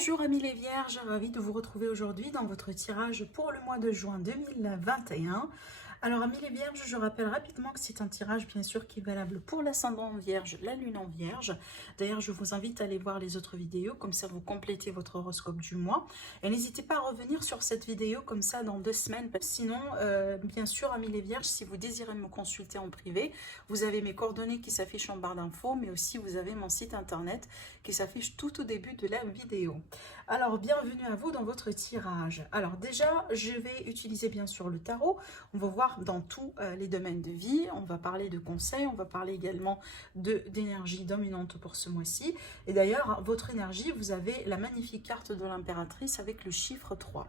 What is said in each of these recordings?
Bonjour amis les vierges, ravie de vous retrouver aujourd'hui dans votre tirage pour le mois de juin 2021. Alors amis les vierges, je rappelle rapidement que c'est un tirage bien sûr qui est valable pour l'ascendant en vierge, la lune en vierge. D'ailleurs je vous invite à aller voir les autres vidéos, comme ça vous complétez votre horoscope du mois. Et n'hésitez pas à revenir sur cette vidéo comme ça dans 2 semaines. Sinon, bien sûr amis les vierges, si vous désirez me consulter en privé, vous avez mes coordonnées qui s'affichent en barre d'infos, mais aussi vous avez mon site internet qui s'affiche tout au début de la vidéo. Alors bienvenue à vous dans votre tirage. Alors déjà je vais utiliser bien sûr le tarot. On va voir dans tous les domaines de vie, on va parler de conseils, on va parler également d'énergie dominante pour ce mois-ci. Et d'ailleurs, votre énergie, vous avez la magnifique carte de l'impératrice avec le chiffre 3.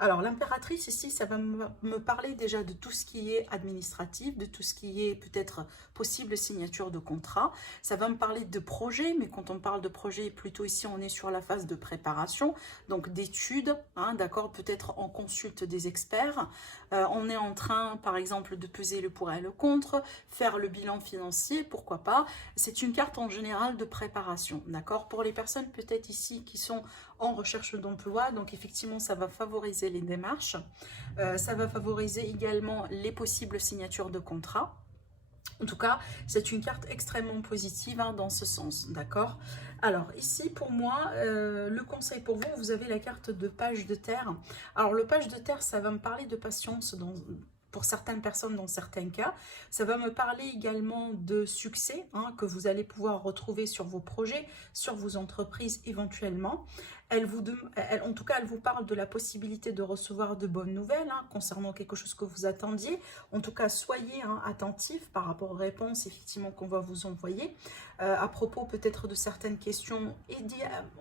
Alors l'impératrice ici, ça va me parler déjà de tout ce qui est administratif, de tout ce qui est peut-être possible signature de contrat. Ça va me parler de projet, mais quand on parle de projet, plutôt ici on est sur la phase de préparation, donc d'études, hein, d'accord, peut-être on consulte des experts. On est en train, par exemple, de peser le pour et le contre, faire le bilan financier, pourquoi pas. C'est une carte en général de préparation, d'accord. Pour les personnes peut-être ici qui sont en recherche d'emploi, donc effectivement, ça va favoriser les démarches. Ça va favoriser également les possibles signatures de contrats. En tout cas, c'est une carte extrêmement positive hein, dans ce sens, d'accord? Alors ici, pour moi, le conseil pour vous, vous avez la carte de page de terre. Alors le page de terre, ça va me parler de patience pour certaines personnes dans certains cas. Ça va me parler également de succès hein, que vous allez pouvoir retrouver sur vos projets, sur vos entreprises éventuellement. En tout cas, elle vous parle de la possibilité de recevoir de bonnes nouvelles hein, concernant quelque chose que vous attendiez. En tout cas, soyez hein, attentifs par rapport aux réponses effectivement qu'on va vous envoyer. À propos peut-être de certaines questions,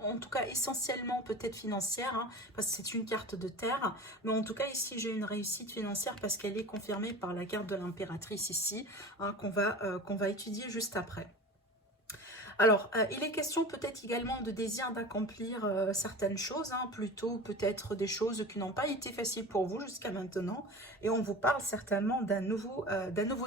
en tout cas essentiellement peut-être financières, hein, parce que c'est une carte de terre. Mais en tout cas, ici, j'ai une réussite financière parce qu'elle est confirmée par la carte de l'impératrice ici, hein, qu'on va étudier juste après. Alors, il est question peut-être également de désir d'accomplir certaines choses, hein, plutôt peut-être des choses qui n'ont pas été faciles pour vous jusqu'à maintenant. Et on vous parle certainement d'un nouveau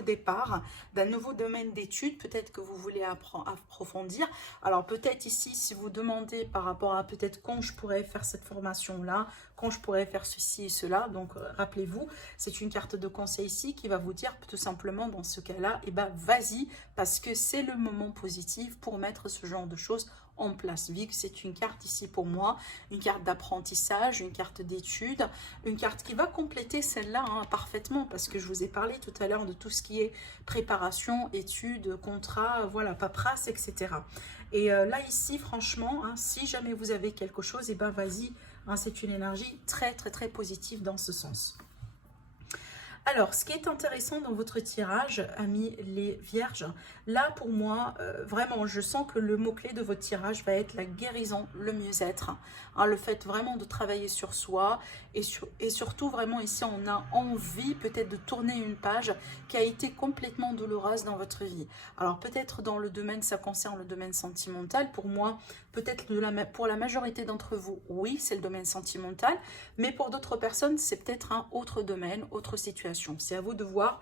départ, d'un nouveau domaine d'études, peut-être que vous voulez approfondir. Alors peut-être ici, si vous demandez par rapport à peut-être quand je pourrais faire cette formation-là, quand je pourrais faire ceci et cela, donc rappelez-vous, c'est une carte de conseil ici qui va vous dire tout simplement dans ce cas-là, eh ben vas-y, parce que c'est le moment positif pour mettre ce genre de choses en place. Vu que c'est une carte ici pour moi, une carte d'apprentissage, une carte d'études, une carte qui va compléter celle-là hein, parfaitement, parce que je vous ai parlé tout à l'heure de tout ce qui est préparation, études, contrat, voilà, paperasse, etc. Et là ici, franchement, hein, si jamais vous avez quelque chose, et ben vas-y, hein, c'est une énergie très très très positive dans ce sens. Alors, ce qui est intéressant dans votre tirage, amis les vierges, là pour moi, vraiment, je sens que le mot-clé de votre tirage va être la guérison, le mieux-être. Hein, le fait vraiment de travailler sur soi et surtout vraiment ici, on a envie peut-être de tourner une page qui a été complètement douloureuse dans votre vie. Alors peut-être dans le domaine, ça concerne le domaine sentimental. Pour moi, peut-être pour la majorité d'entre vous, oui, c'est le domaine sentimental. Mais pour d'autres personnes, c'est peut-être un autre domaine, autre situation. C'est à vous de voir.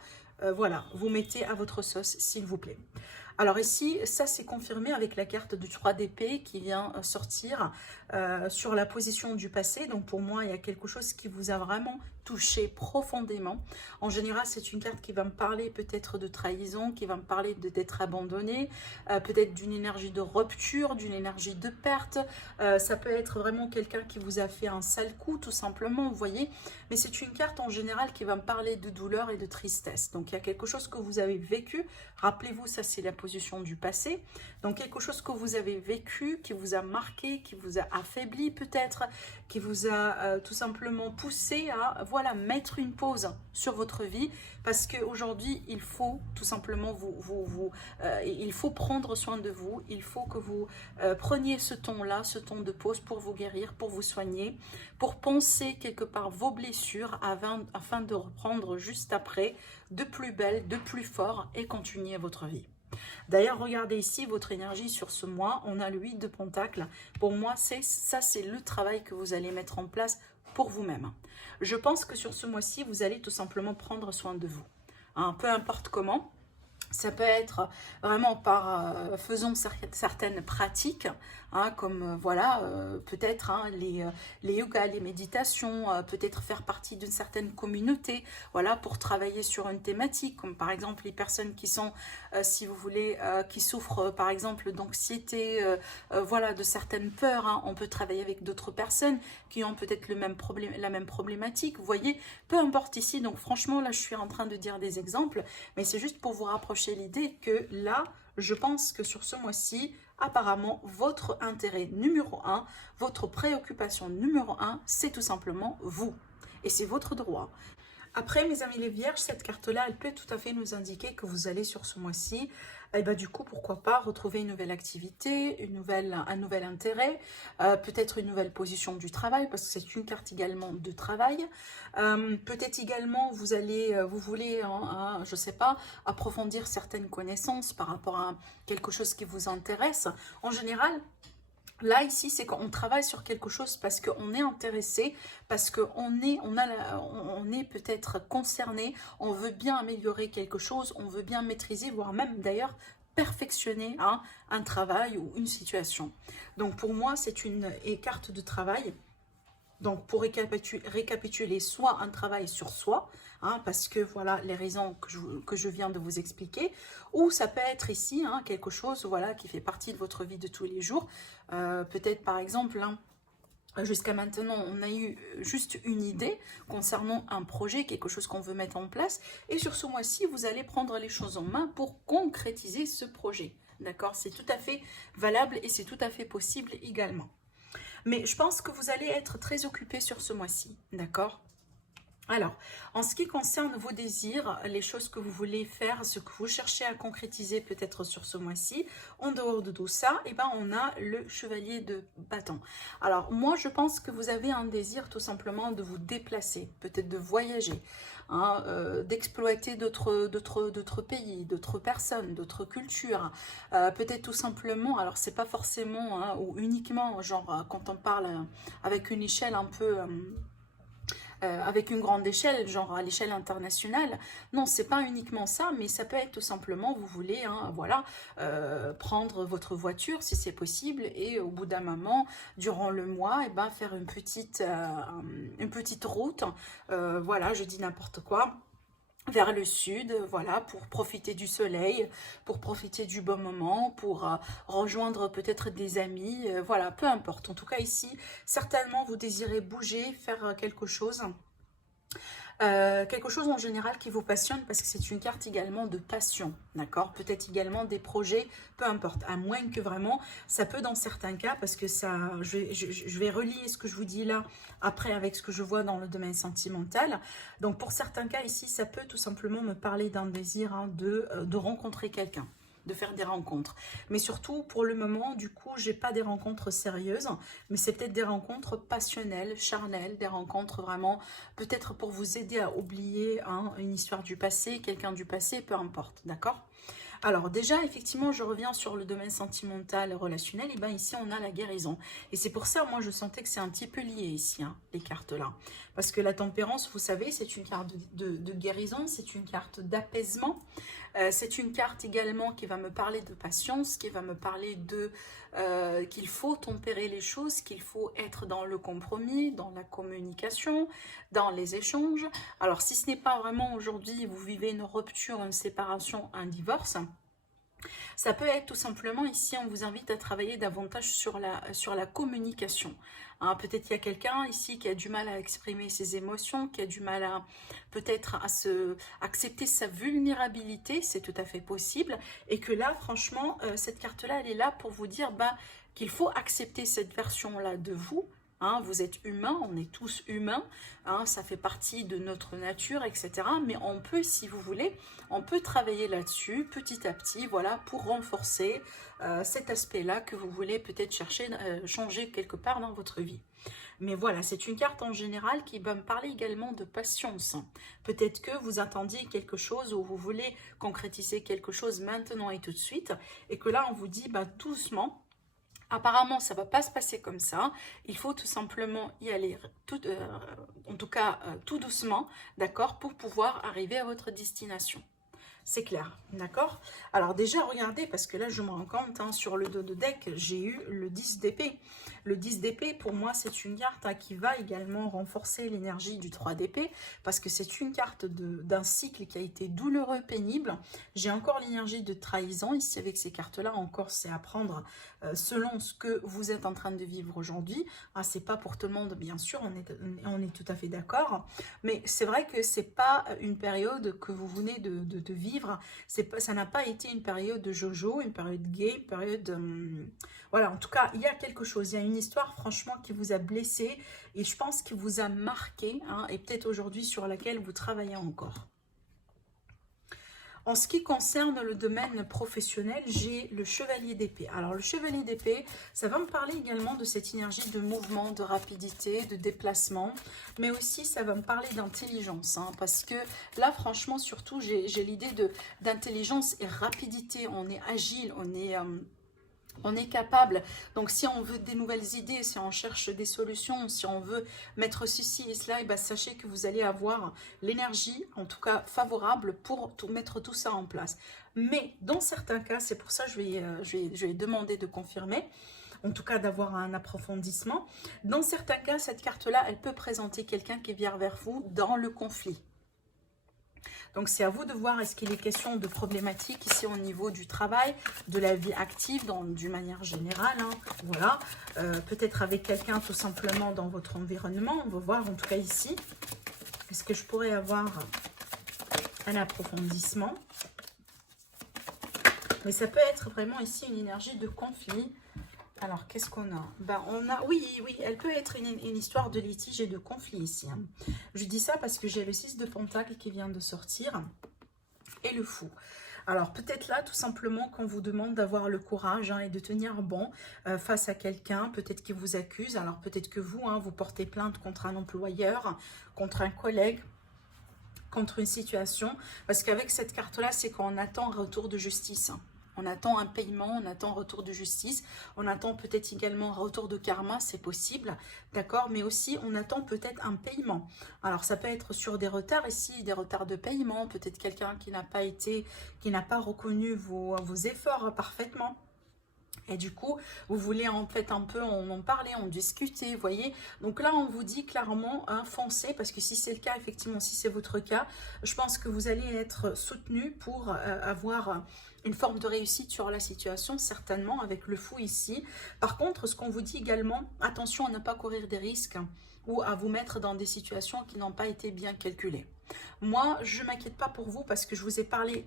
Voilà, vous mettez à votre sauce, s'il vous plaît. Alors ici, ça c'est confirmé avec la carte du 3 d'épée qui vient sortir sur la position du passé. Donc pour moi, il y a quelque chose qui vous a vraiment touché profondément. En général, c'est une carte qui va me parler peut-être de trahison, qui va me parler d'être abandonné, peut-être d'une énergie de rupture, d'une énergie de perte. Ça peut être vraiment quelqu'un qui vous a fait un sale coup, tout simplement, vous voyez. Mais c'est une carte en général qui va me parler de douleur et de tristesse. Donc il y a quelque chose que vous avez vécu. Rappelez-vous, ça c'est la position du passé. Donc quelque chose que vous avez vécu, qui vous a marqué, qui vous a affaibli peut-être, qui vous a tout simplement poussé à voilà, mettre une pause sur votre vie. Parce qu'aujourd'hui, il faut tout simplement il faut prendre soin de vous. Il faut que vous preniez ce temps-là, ce temps de pause pour vous guérir, pour vous soigner, pour penser quelque part vos blessures afin de reprendre juste après de plus belle, de plus fort et continuer votre vie. D'ailleurs, regardez ici votre énergie sur ce mois. On a le 8 de Pentacle. Pour moi, c'est le travail que vous allez mettre en place pour vous-même. Je pense que sur ce mois-ci, vous allez tout simplement prendre soin de vous. Hein, peu importe comment. Ça peut être vraiment par faisant certaines pratiques, hein, comme voilà, peut-être hein, les yogas, les méditations, peut-être faire partie d'une certaine communauté, voilà, pour travailler sur une thématique, comme par exemple les personnes qui sont, si vous voulez, qui souffrent par exemple d'anxiété, voilà, de certaines peurs, hein. On peut travailler avec d'autres personnes qui ont peut-être le même problème, la même problématique, vous voyez, peu importe ici. Donc franchement, là, je suis en train de dire des exemples, mais c'est juste pour vous rapprocher l'idée que là, je pense que sur ce mois-ci, apparemment, votre intérêt numéro un, votre préoccupation numéro un, c'est tout simplement vous. Et c'est votre droit. Après, mes amis les vierges, cette carte-là, elle peut tout à fait nous indiquer que vous allez sur ce mois-ci, et ben, du coup, pourquoi pas retrouver une nouvelle activité, un nouvel intérêt, peut-être une nouvelle position du travail, parce que c'est une carte également de travail. Peut-être également, vous voulez, je sais pas, approfondir certaines connaissances par rapport à quelque chose qui vous intéresse. En général, là, ici, c'est qu'on travaille sur quelque chose parce qu'on est intéressé, parce qu'on est, on est peut-être concerné, on veut bien améliorer quelque chose, on veut bien maîtriser, voire même d'ailleurs perfectionner hein, un travail ou une situation. Donc pour moi, c'est une carte de travail. Donc, pour récapituler, soit un travail sur soi, hein, parce que voilà les raisons que je viens de vous expliquer, ou ça peut être ici hein, quelque chose voilà, qui fait partie de votre vie de tous les jours. Peut-être par exemple, hein, jusqu'à maintenant, on a eu juste une idée concernant un projet, quelque chose qu'on veut mettre en place. Et sur ce mois-ci, vous allez prendre les choses en main pour concrétiser ce projet. D'accord? C'est tout à fait valable et c'est tout à fait possible également. Mais je pense que vous allez être très occupé sur ce mois-ci, d'accord? Alors, en ce qui concerne vos désirs, les choses que vous voulez faire, ce que vous cherchez à concrétiser peut-être sur ce mois-ci, en dehors de tout ça, eh ben, on a le chevalier de bâton. Alors, moi, je pense que vous avez un désir tout simplement de vous déplacer, peut-être de voyager, hein, d'exploiter d'autres pays, d'autres personnes, d'autres cultures, peut-être tout simplement, alors c'est pas forcément hein, ou uniquement, genre quand on parle avec une échelle un peu... avec une grande échelle, genre à l'échelle internationale. Non, c'est pas uniquement ça, mais ça peut être tout simplement, vous voulez, hein, voilà, prendre votre voiture si c'est possible et au bout d'un moment, durant le mois, et ben, faire une petite route, voilà, je dis n'importe quoi, vers le sud, voilà, pour profiter du soleil, pour profiter du bon moment, pour rejoindre peut-être des amis, voilà, peu importe. En tout cas ici, certainement vous désirez bouger, faire quelque chose en général qui vous passionne parce que c'est une carte également de passion, d'accord? Peut-être également des projets, peu importe, à moins que vraiment, ça peut dans certains cas, parce que ça, je vais relier ce que je vous dis là, après avec ce que je vois dans le domaine sentimental. Donc pour certains cas ici, ça peut tout simplement me parler d'un désir hein, de rencontrer quelqu'un, de faire des rencontres. Mais surtout, pour le moment, du coup, j'ai pas des rencontres sérieuses, mais c'est peut-être des rencontres passionnelles, charnelles, des rencontres vraiment, peut-être pour vous aider à oublier hein, une histoire du passé, quelqu'un du passé, peu importe, d'accord? Alors déjà, effectivement, je reviens sur le domaine sentimental et relationnel. Et bien ici, on a la guérison. Et c'est pour ça, moi, je sentais que c'est un petit peu lié ici, hein, les cartes-là. Parce que la tempérance, vous savez, c'est une carte de guérison, c'est une carte d'apaisement. C'est une carte également qui va me parler de patience, qui va me parler de qu'il faut tempérer les choses, qu'il faut être dans le compromis, dans la communication, dans les échanges. Alors, si ce n'est pas vraiment aujourd'hui, vous vivez une rupture, une séparation, un divorce, ça peut être tout simplement ici, on vous invite à travailler davantage sur la communication. Hein, peut-être il y a quelqu'un ici qui a du mal à exprimer ses émotions, qui a du mal à peut-être à accepter sa vulnérabilité, c'est tout à fait possible. Et que là, franchement, cette carte-là, elle est là pour vous dire bah, qu'il faut accepter cette version-là de vous. Hein, vous êtes humain, on est tous humains, hein, ça fait partie de notre nature, etc. Mais on peut, si vous voulez, on peut travailler là-dessus petit à petit, voilà, pour renforcer cet aspect-là que vous voulez peut-être chercher, changer quelque part dans votre vie. Mais voilà, c'est une carte en général qui va me parler également de patience. Peut-être que vous attendiez quelque chose ou vous voulez concrétiser quelque chose maintenant et tout de suite, et que là, on vous dit, bah, doucement. Apparemment, ça ne va pas se passer comme ça. Il faut tout simplement y aller, en tout cas tout doucement, d'accord, pour pouvoir arriver à votre destination. C'est clair, d'accord? Alors déjà, regardez, parce que là, je me rends compte, hein, sur le dos de deck, j'ai eu le 10 d'épée. Le 10 d'épée, pour moi, c'est une carte hein, qui va également renforcer l'énergie du 3 d'épée, parce que c'est une carte d'un cycle qui a été douloureux, pénible. J'ai encore l'énergie de trahison ici avec ces cartes-là. Encore, c'est à prendre selon ce que vous êtes en train de vivre aujourd'hui. Ah, c'est pas pour tout le monde, bien sûr, on est tout à fait d'accord. Mais c'est vrai que c'est pas une période que vous venez de vivre. Ça n'a pas été une période de jojo, une période gay, une période... voilà, en tout cas, il y a quelque chose. Il y a une histoire, franchement, qui vous a blessé et je pense qui vous a marqué hein, et peut-être aujourd'hui sur laquelle vous travaillez encore. En ce qui concerne le domaine professionnel, j'ai le chevalier d'épée. Alors le chevalier d'épée, ça va me parler également de cette énergie de mouvement, de rapidité, de déplacement, mais aussi ça va me parler d'intelligence, hein, parce que là franchement surtout j'ai l'idée d'intelligence et rapidité, on est agile, on est capable, donc si on veut des nouvelles idées, si on cherche des solutions, si on veut mettre ceci et cela, et ben sachez que vous allez avoir l'énergie, en tout cas favorable, pour mettre tout ça en place. Mais dans certains cas, c'est pour ça que je vais demander de confirmer, en tout cas d'avoir un approfondissement. Dans certains cas, cette carte-là, elle peut présenter quelqu'un qui vient vers vous dans le conflit. Donc, c'est à vous de voir, est-ce qu'il est question de problématiques ici au niveau du travail, de la vie active, d'une manière générale. Hein, voilà. Peut-être avec quelqu'un tout simplement dans votre environnement. On va voir en tout cas ici. Est-ce que je pourrais avoir un approfondissement? Mais ça peut être vraiment ici une énergie de conflit. Alors, qu'est-ce qu'on a? Ben, on a, oui, elle peut être une histoire de litige et de conflit ici. Hein. Je dis ça parce que j'ai le 6 de Pentacle qui vient de sortir et le fou. Alors, peut-être là, tout simplement, qu'on vous demande d'avoir le courage hein, et de tenir bon face à quelqu'un, peut-être qui vous accuse. Alors, peut-être que vous, hein, vous portez plainte contre un employeur, contre un collègue, contre une situation. Parce qu'avec cette carte-là, c'est qu'on attend un retour de justice. Hein. On attend un paiement, on attend un retour de justice, on attend peut-être également un retour de karma, c'est possible, d'accord? Mais aussi, on attend peut-être un paiement. Alors, ça peut être sur des retards ici, des retards de paiement, peut-être quelqu'un qui n'a pas reconnu vos efforts parfaitement. Et du coup, vous voulez en fait un peu en parler, en discuter, vous voyez. Donc là, on vous dit clairement, hein, foncez, parce que si c'est le cas, effectivement, si c'est votre cas, je pense que vous allez être soutenu pour avoir une forme de réussite sur la situation, certainement, avec le fou ici. Par contre, ce qu'on vous dit également, attention à ne pas courir des risques ou à vous mettre dans des situations qui n'ont pas été bien calculées. Moi, je ne m'inquiète pas pour vous parce que je vous ai parlé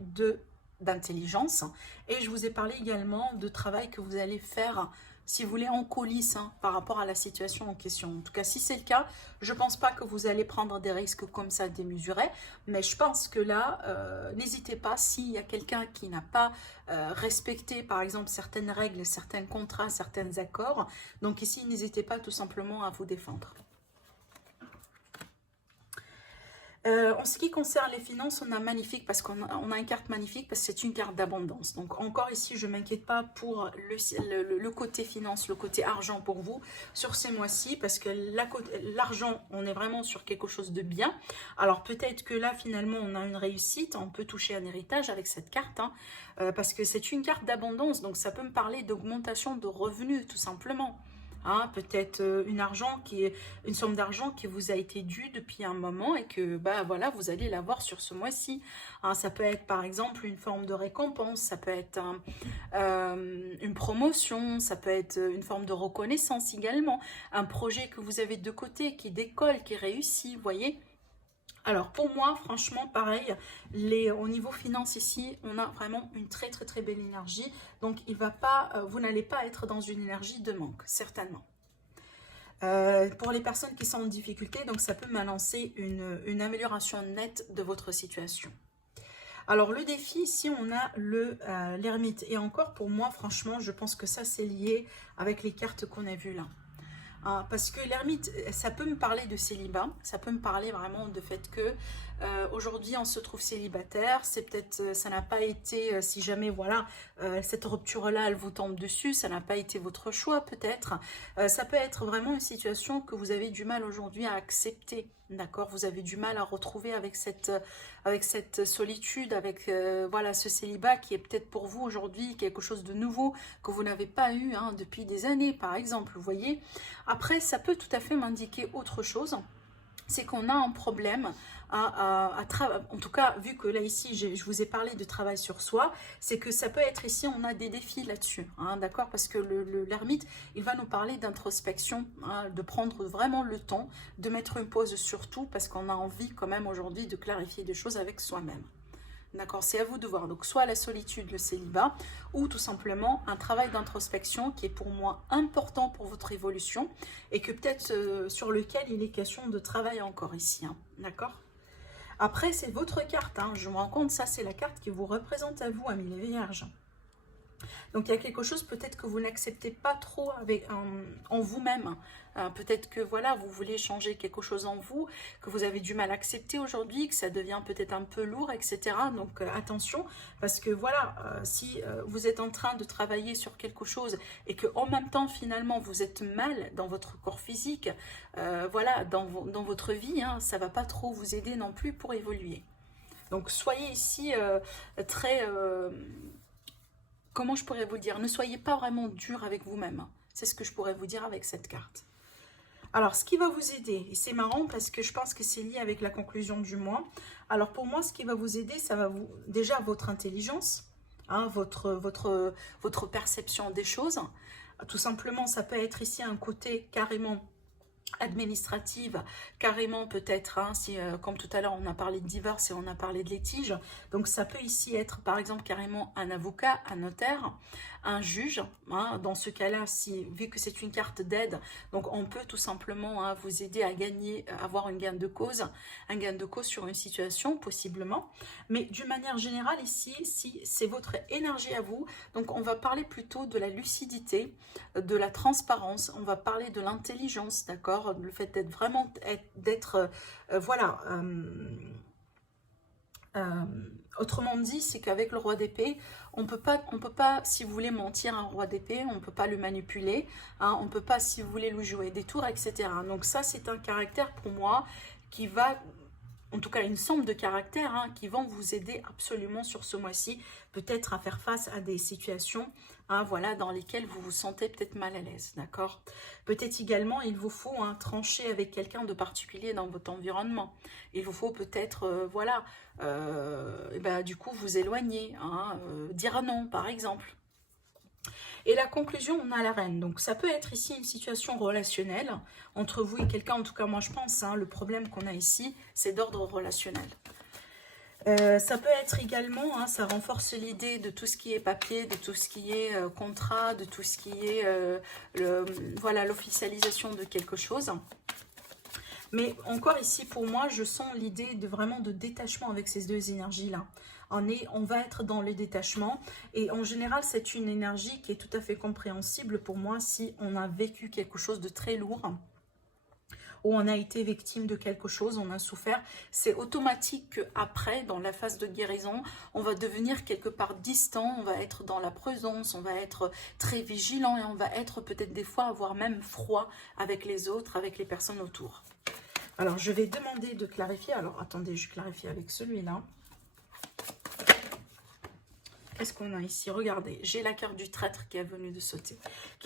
d'intelligence et je vous ai parlé également de travail que vous allez faire si vous voulez en coulisses hein, par rapport à la situation en question. En tout cas, si c'est le cas, je ne pense pas que vous allez prendre des risques comme ça démesurés, mais je pense que là, n'hésitez pas s'il y a quelqu'un qui n'a pas respecté par exemple certaines règles, certains contrats, certains accords. Donc ici, n'hésitez pas tout simplement à vous défendre. En ce qui concerne les finances, on a magnifique parce qu'on a une carte magnifique parce que c'est une carte d'abondance. Donc encore ici, je ne m'inquiète pas pour le côté finance, le côté argent pour vous sur ces mois-ci parce que l'argent, on est vraiment sur quelque chose de bien. Alors peut-être que là, finalement, on a une réussite, on peut toucher un héritage avec cette carte hein, parce que c'est une carte d'abondance. Donc ça peut me parler d'augmentation de revenus tout simplement. Hein, peut-être une somme d'argent qui vous a été due depuis un moment et que bah, voilà, vous allez l'avoir sur ce mois-ci. Hein, ça peut être par exemple une forme de récompense, ça peut être une promotion, ça peut être une forme de reconnaissance également. Un projet que vous avez de côté qui décolle, qui réussit, vous voyez. Alors pour moi, franchement, pareil, au niveau finance ici, on a vraiment une très très très belle énergie. Donc vous n'allez pas être dans une énergie de manque, certainement. Pour les personnes qui sont en difficulté, donc ça peut m'annoncer une amélioration nette de votre situation. Alors le défi, ici on a l'ermite. Et encore pour moi, franchement, je pense que ça c'est lié avec les cartes qu'on a vues là. Parce que l'ermite, ça peut me parler de célibat, ça peut me parler vraiment de fait que Aujourd'hui, on se trouve célibataire. C'est peut-être, ça n'a pas été, si jamais, voilà, cette rupture-là, elle vous tombe dessus, ça n'a pas été votre choix, peut-être. Ça peut être vraiment une situation que vous avez du mal aujourd'hui à accepter. D'accord, vous avez du mal à retrouver avec cette solitude, avec voilà, ce célibat qui est peut-être pour vous aujourd'hui quelque chose de nouveau que vous n'avez pas eu hein, depuis des années, par exemple. Vous voyez. Après, ça peut tout à fait m'indiquer autre chose. C'est qu'on a un problème en tout cas, vu que là ici, je vous ai parlé de travail sur soi, c'est que ça peut être ici, on a des défis là-dessus, hein, d'accord? Parce que l'ermite, il va nous parler d'introspection, hein, de prendre vraiment le temps, de mettre une pause sur tout, parce qu'on a envie quand même aujourd'hui de clarifier des choses avec soi-même. D'accord, c'est à vous de voir. Donc, soit la solitude, le célibat, ou tout simplement un travail d'introspection qui est pour moi important pour votre évolution et que peut-être sur lequel il est question de travail encore ici. Hein, d'accord? Après, c'est votre carte. Hein, je me rends compte, ça, c'est la carte qui vous représente à vous, amis les vierges. Donc, il y a quelque chose peut-être que vous n'acceptez pas trop en vous-même. Peut-être que voilà, vous voulez changer quelque chose en vous, que vous avez du mal à accepter aujourd'hui, que ça devient peut-être un peu lourd, etc. Donc, attention, parce que voilà, si vous êtes en train de travailler sur quelque chose et que en même temps, finalement, vous êtes mal dans votre corps physique, voilà, dans votre vie, hein, ça ne va pas trop vous aider non plus pour évoluer. Donc, soyez ici très... comment je pourrais vous le dire? Ne soyez pas vraiment dur avec vous-même. C'est ce que je pourrais vous dire avec cette carte. Alors, ce qui va vous aider, et c'est marrant parce que je pense que c'est lié avec la conclusion du mois. Alors, pour moi, ce qui va vous aider, ça va vous... Déjà, votre intelligence, hein, votre perception des choses. Tout simplement, ça peut être ici un côté carrément administrative, carrément peut-être, hein, si, comme tout à l'heure on a parlé de divorce et on a parlé de litige, donc ça peut ici être par exemple carrément un avocat, un notaire, un juge, hein, dans ce cas-là, si, vu que c'est une carte d'aide, donc on peut tout simplement hein, vous aider à gagner, avoir un gain de cause sur une situation possiblement, mais d'une manière générale ici, si c'est votre énergie à vous, donc on va parler plutôt de la lucidité, de la transparence, on va parler de l'intelligence, d'accord, le fait d'être vraiment, voilà, autrement dit, c'est qu'avec le roi d'épée, on peut pas, si vous voulez mentir un roi d'épée, on ne peut pas le manipuler, hein, on ne peut pas, si vous voulez, lui jouer des tours, etc. Donc ça, c'est un caractère pour moi qui va, en tout cas une somme de caractères, hein, qui vont vous aider absolument sur ce mois-ci, peut-être à faire face à des situations hein, voilà, dans lesquelles vous vous sentez peut-être mal à l'aise, d'accord? Peut-être également, il vous faut hein, trancher avec quelqu'un de particulier dans votre environnement. Il vous faut peut-être, voilà, du coup, vous éloigner, hein, dire non, par exemple. Et la conclusion, on a la reine. Donc, ça peut être ici une situation relationnelle entre vous et quelqu'un. En tout cas, moi, je pense, hein, le problème qu'on a ici, c'est d'ordre relationnel. Ça peut être également, hein, ça renforce l'idée de tout ce qui est papier, de tout ce qui est contrat, de tout ce qui est voilà, l'officialisation de quelque chose. Mais encore ici, pour moi, je sens l'idée de vraiment de détachement avec ces deux énergies-là. On va être dans le détachement et en général, c'est une énergie qui est tout à fait compréhensible pour moi si on a vécu quelque chose de très lourd ou on a été victime de quelque chose, on a souffert, c'est automatique qu'après, dans la phase de guérison, on va devenir quelque part distant, on va être dans la présence, on va être très vigilant et on va être peut-être des fois avoir même froid avec les autres, avec les personnes autour. Alors, je vais demander de clarifier. Alors, attendez, je clarifie avec celui-là. Qu'est-ce qu'on a ici? Regardez, j'ai la carte du traître qui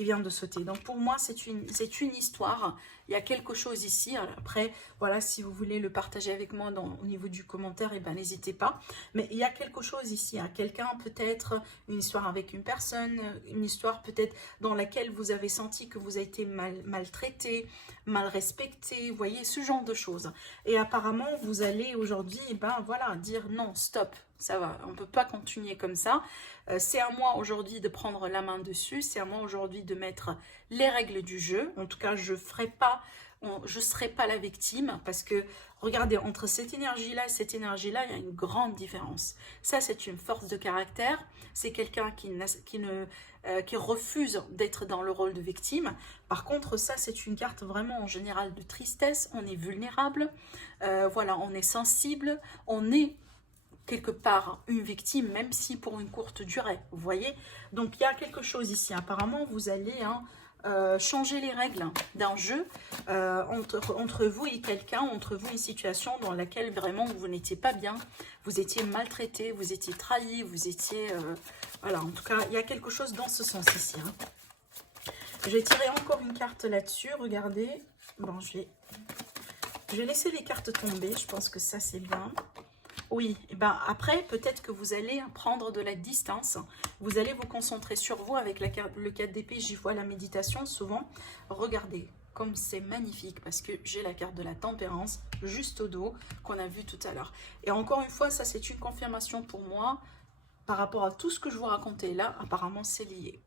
vient de sauter. Donc pour moi, c'est une histoire. Il y a quelque chose ici. Alors après, voilà, si vous voulez le partager avec moi au niveau du commentaire, eh ben, n'hésitez pas. Mais il y a quelque chose ici. Hein. Quelqu'un peut-être, une histoire avec une personne, une histoire peut-être dans laquelle vous avez senti que vous avez été maltraité, mal respecté. Vous voyez, ce genre de choses. Et apparemment, vous allez aujourd'hui, eh ben, voilà, dire non, stop. Ça va, on ne peut pas continuer comme ça. C'est à moi aujourd'hui de prendre la main dessus. C'est à moi aujourd'hui de mettre les règles du jeu. En tout cas, je ne serai pas la victime parce que, regardez, entre cette énergie-là et cette énergie-là, il y a une grande différence. Ça, c'est une force de caractère. C'est quelqu'un qui qui refuse d'être dans le rôle de victime. Par contre, ça, c'est une carte vraiment en général de tristesse. On est vulnérable, voilà, on est sensible, on est quelque part une victime, même si pour une courte durée, vous voyez. Donc, il y a quelque chose ici. Apparemment, vous allez changer les règles d'un jeu entre vous et quelqu'un, entre vous et une situation dans laquelle vraiment vous n'étiez pas bien, vous étiez maltraité, vous étiez trahi, vous étiez... voilà, en tout cas, il y a quelque chose dans ce sens ici. Je vais tirer encore une carte là-dessus, regardez. Bon, je vais laisser les cartes tomber, je pense que ça c'est bien. Oui, et ben après, peut-être que vous allez prendre de la distance. Vous allez vous concentrer sur vous avec le 4 d'épée. J'y vois la méditation souvent. Regardez comme c'est magnifique parce que j'ai la carte de la tempérance juste au dos qu'on a vu tout à l'heure. Et encore une fois, ça c'est une confirmation pour moi par rapport à tout ce que je vous racontais là. Apparemment, c'est lié.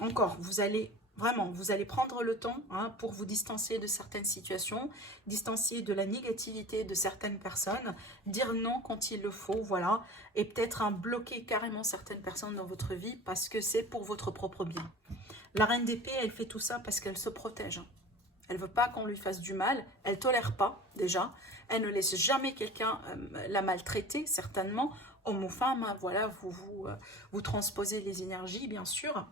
Encore, vous allez... Vraiment, vous allez prendre le temps pour vous distancer de certaines situations, distancier de la négativité de certaines personnes, dire non quand il le faut, voilà, et peut-être bloquer carrément certaines personnes dans votre vie parce que c'est pour votre propre bien. La reine d'épée, elle fait tout ça parce qu'elle se protège. Elle ne veut pas qu'on lui fasse du mal, elle ne tolère pas déjà, elle ne laisse jamais quelqu'un la maltraiter, certainement, homme ou femme, voilà, vous transposez les énergies, bien sûr.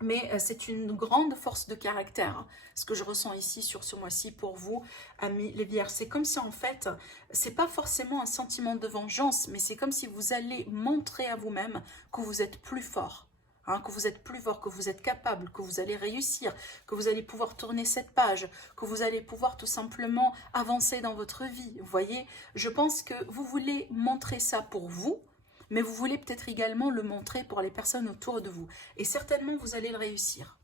Mais c'est une grande force de caractère, ce que je ressens ici sur ce mois-ci pour vous, amis les vierges. C'est comme si en fait, c'est pas forcément un sentiment de vengeance, mais c'est comme si vous allez montrer à vous-même que vous êtes plus fort. Que vous êtes plus fort, que vous êtes capable, que vous allez réussir, que vous allez pouvoir tourner cette page, que vous allez pouvoir tout simplement avancer dans votre vie. Vous voyez, je pense que vous voulez montrer ça pour vous, mais vous voulez peut-être également le montrer pour les personnes autour de vous. Et certainement, vous allez le réussir.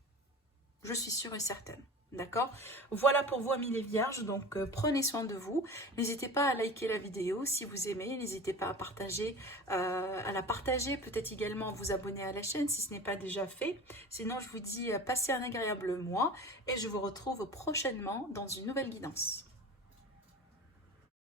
Je suis sûre et certaine. D'accord? Voilà pour vous, amis les vierges. Donc, prenez soin de vous. N'hésitez pas à liker la vidéo si vous aimez. N'hésitez pas à la partager. Peut-être également à vous abonner à la chaîne si ce n'est pas déjà fait. Sinon, je vous dis passez un agréable mois. Et je vous retrouve prochainement dans une nouvelle guidance.